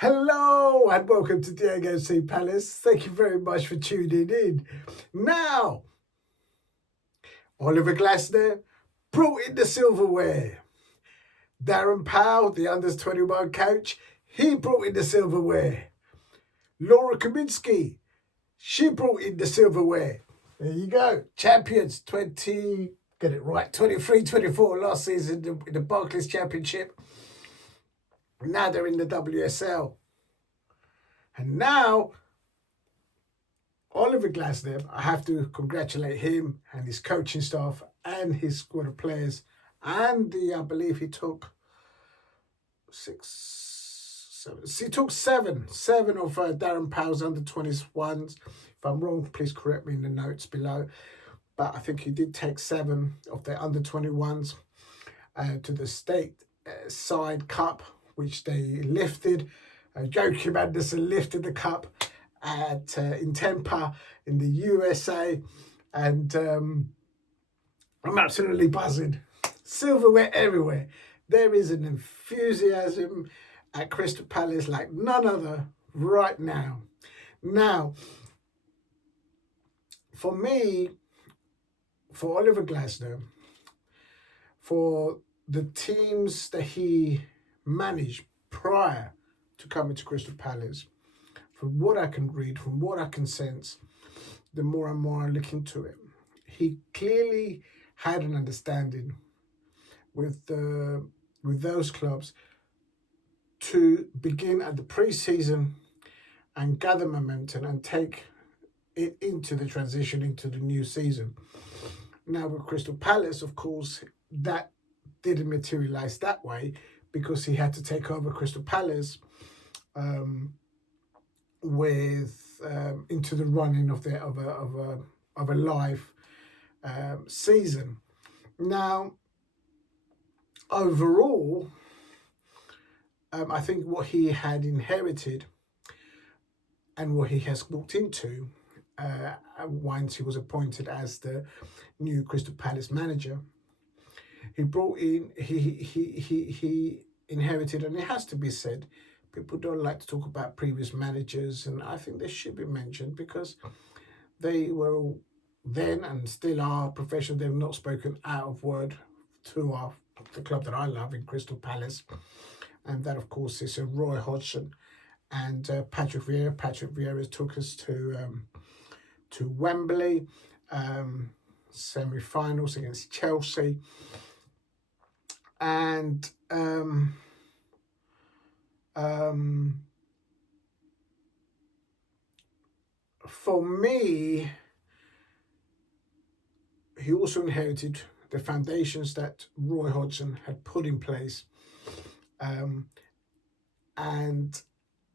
Hello and welcome to Diego C. Palace. Thank you very much for tuning in. Now, Oliver Glasner brought in the silverware. Darren Powell, the under 21 coach, he brought in the silverware. Laura Kaminsky, she brought in the silverware. There you go. Champions 20, get it right, 23-24 last season in the Barclays Championship. Now they're in the WSL. And now, Oliver Glasner, I have to congratulate him and his coaching staff and his squad of players. And I believe he took seven of Darren Powell's under 21s. If I'm wrong, please correct me in the notes below. But I think he did take 7 of their under 21s to the state side cup, which they lifted. Joachim Anderson lifted the cup in Tampa in the USA, and I'm absolutely buzzing. Silverware everywhere. There is an enthusiasm at Crystal Palace like none other right now. Now, for me, for Oliver Glasner, for the teams that he managed prior to coming to Crystal Palace, from what I can read, from what I can sense, the more and more I look into it, he clearly had an understanding with those clubs to begin at the pre-season and gather momentum and take it into the transition into the new season. Now with Crystal Palace, of course, that didn't materialize that way because he had to take over Crystal Palace into the running of a live season. Now, overall, I think what he had inherited and what he has walked into once he was appointed as the new Crystal Palace manager, he brought in, he inherited, and it has to be said, people don't like to talk about previous managers, and I think they should be mentioned because they were then and still are professional. They've not spoken out of word to the club that I love in Crystal Palace, and that of course is Roy Hodgson and Patrick Vieira. Patrick Vieira took us to Wembley, semi-finals against Chelsea, and for me, he also inherited the foundations that Roy Hodgson had put in place, and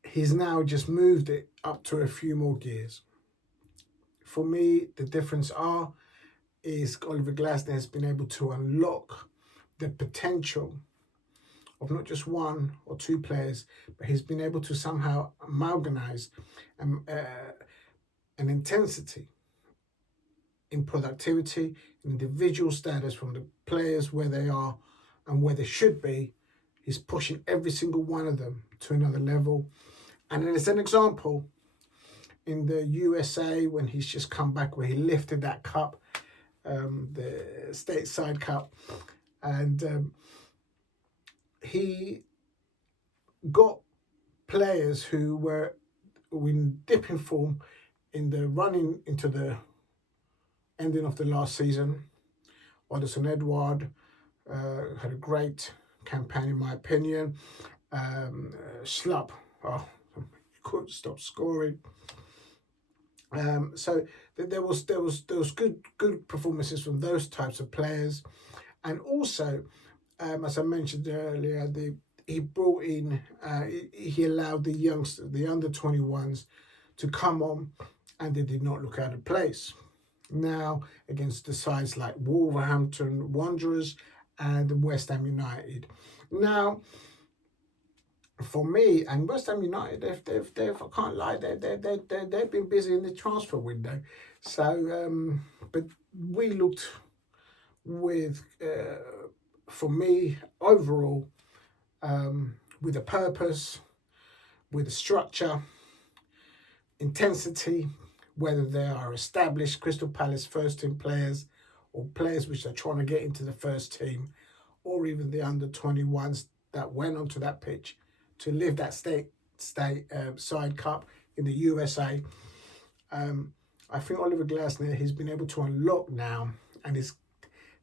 he's now just moved it up to a few more gears. For me, the difference is Oliver Glasner has been able to unlock the potential of not just one or two players, but he's been able to somehow amalgamize an intensity in productivity, individual status from the players where they are and where they should be. He's pushing every single one of them to another level. And as an example, in the USA, when he's just come back, where he lifted that cup, the stateside cup, and he got players who were in dipping form in the running into the ending of the last season. Odison Edward had a great campaign, in my opinion. Schlupp, he couldn't stop scoring. So there was good performances from those types of players, and also, as I mentioned earlier, he brought in, he allowed the youngsters, the under 21s, to come on, and they did not look out of place. Now against the sides like Wolverhampton Wanderers and West Ham United. Now, for me and West Ham United, they've I can't lie, they've been busy in the transfer window. So, but we looked with, for me, overall, with a purpose, with structure, intensity, whether they are established Crystal Palace first team players or players which are trying to get into the first team, or even the under-21s that went onto that pitch to live that side cup in the USA. I think Oliver Glasner, he's been able to unlock now, and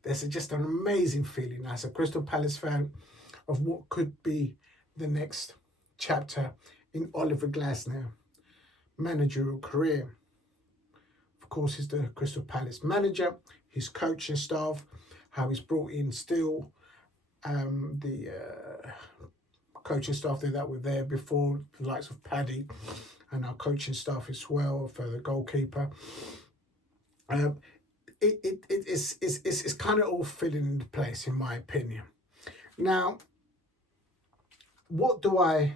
there's just an amazing feeling as a Crystal Palace fan of what could be the next chapter in Oliver Glasner managerial career. Of course, he's the Crystal Palace manager, his coaching staff, how he's brought in still the coaching staff that were there before, the likes of Paddy, and our coaching staff as well for the goalkeeper. It's kind of all fitting into place, in my opinion. Now, what do I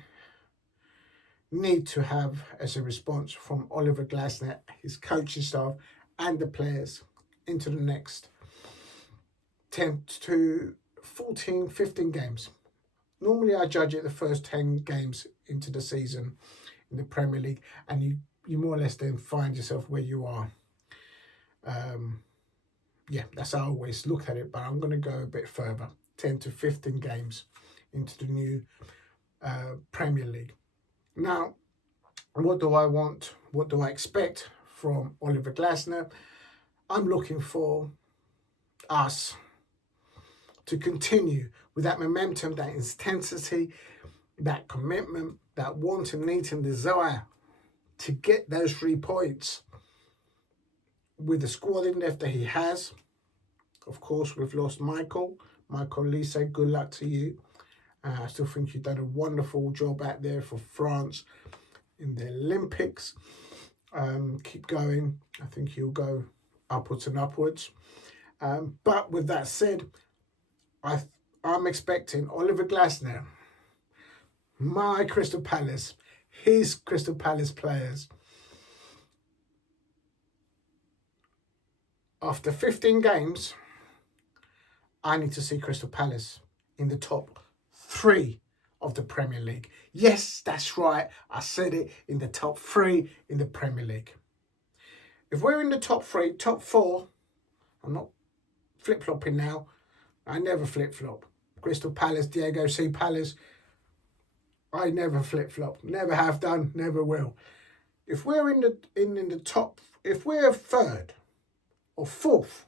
need to have as a response from Oliver Glasner, his coaching staff, and the players into the next 10 to 14, 15 games? Normally, I judge it the first 10 games into the season in the Premier League, and you more or less then find yourself where you are. That's how I always look at it, but I'm going to go a bit further, 10 to 15 games into the new Premier League. Now, what do I want? What do I expect from Oliver Glasner? I'm looking for us to continue with that momentum, that intensity, that commitment, that want and need and desire to get those 3 points with the squad in depth that he has. Of course, we've lost Michael Lise. Good luck to you. I still think you've done a wonderful job out there for France in the Olympics. Keep going. I think you'll go upwards and upwards. But with that said, I'm expecting Oliver Glasner, my Crystal Palace, his Crystal Palace players, after 15 games, I need to see Crystal Palace in the top 3 of the Premier League. Yes, that's right. I said it, in the top 3 in the Premier League. If we're in the top 3, top 4, I'm not flip-flopping now. I never flip-flop. Crystal Palace, Diego C. Palace, I never flip-flop. Never have done, never will. If we're in the top, if we're 3rd or 4th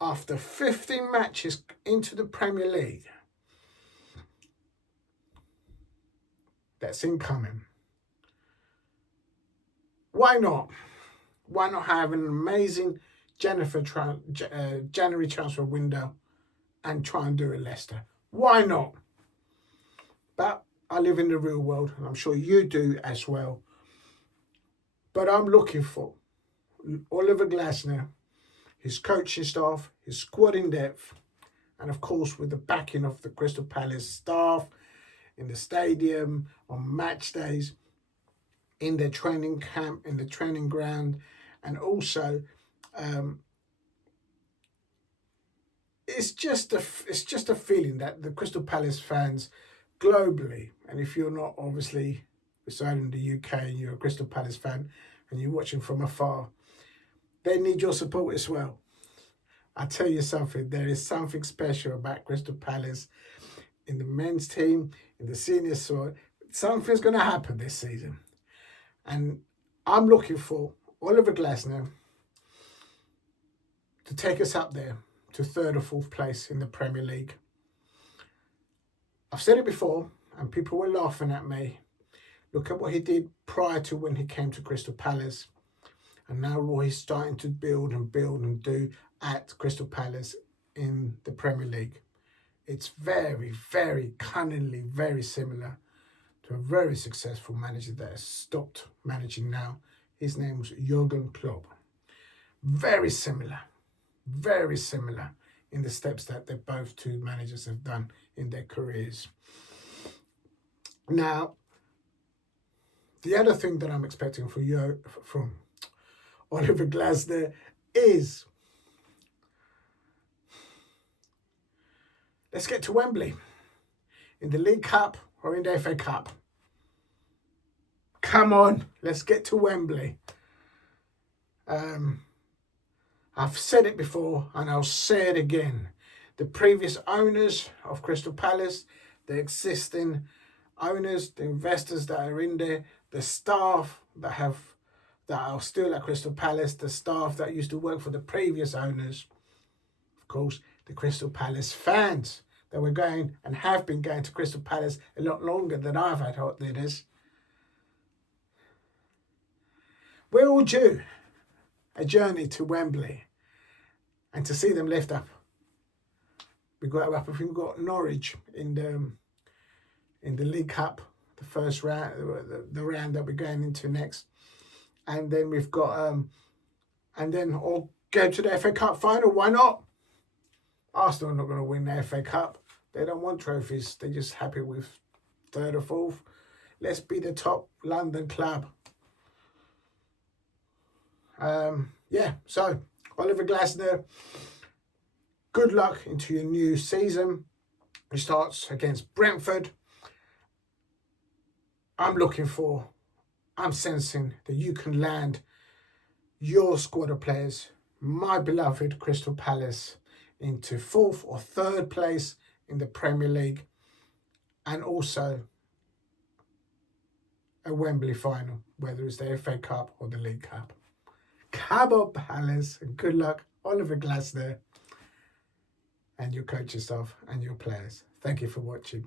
after 15 matches into the Premier League, that's incoming. Why not? Why not have an amazing January transfer window and try and do it Leicester? Why not? But I live in the real world, and I'm sure you do as well. But I'm looking for Oliver Glasner, his coaching staff, his squad in depth, and of course with the backing of the Crystal Palace staff in the stadium, on match days, in their training camp, in the training ground, and also it's just a feeling that the Crystal Palace fans globally, and if you're not obviously residing in the UK and you're a Crystal Palace fan and you're watching from afar, they need your support as well. I tell you something, there is something special about Crystal Palace in the men's team, in the senior side. Something's going to happen this season. And I'm looking for Oliver Glasner to take us up there to 3rd or 4th place in the Premier League. I've said it before, and people were laughing at me. Look at what he did prior to when he came to Crystal Palace. And now what he's starting to build and do at Crystal Palace in the Premier League. It's very, very cunningly, very similar to a very successful manager that has stopped managing now. His name was Jurgen Klopp. Very similar in the steps that the both 2 managers have done in their careers. Now, the other thing that I'm expecting from Oliver Glasner is, let's get to Wembley in the League Cup or in the FA Cup. Come on, let's get to Wembley. I've said it before and I'll say it again. The previous owners of Crystal Palace, the existing owners, the investors that are in there, the staff that are still at Crystal Palace, the staff that used to work for the previous owners, of course, the Crystal Palace fans that were going and have been going to Crystal Palace a lot longer than I've had hot dinners. We're all due a journey to Wembley and to see them lift up. We've got Norwich in the League Cup, the first round, the round that we're going into next, and then we've got or go to the FA Cup final. Why not? Arsenal are not going to win the FA Cup. They don't want trophies. They're just happy with third or fourth. Let's be the top London club. So Oliver Glasner, good luck into your new season. It starts against Brentford. I'm sensing that you can land your squad of players, my beloved Crystal Palace, into 4th or 3rd place in the Premier League, and also a Wembley final, whether it's the FA Cup or the League Cup. Come on, Palace, and good luck, Oliver Glasner, and your coaching staff and your players. Thank you for watching.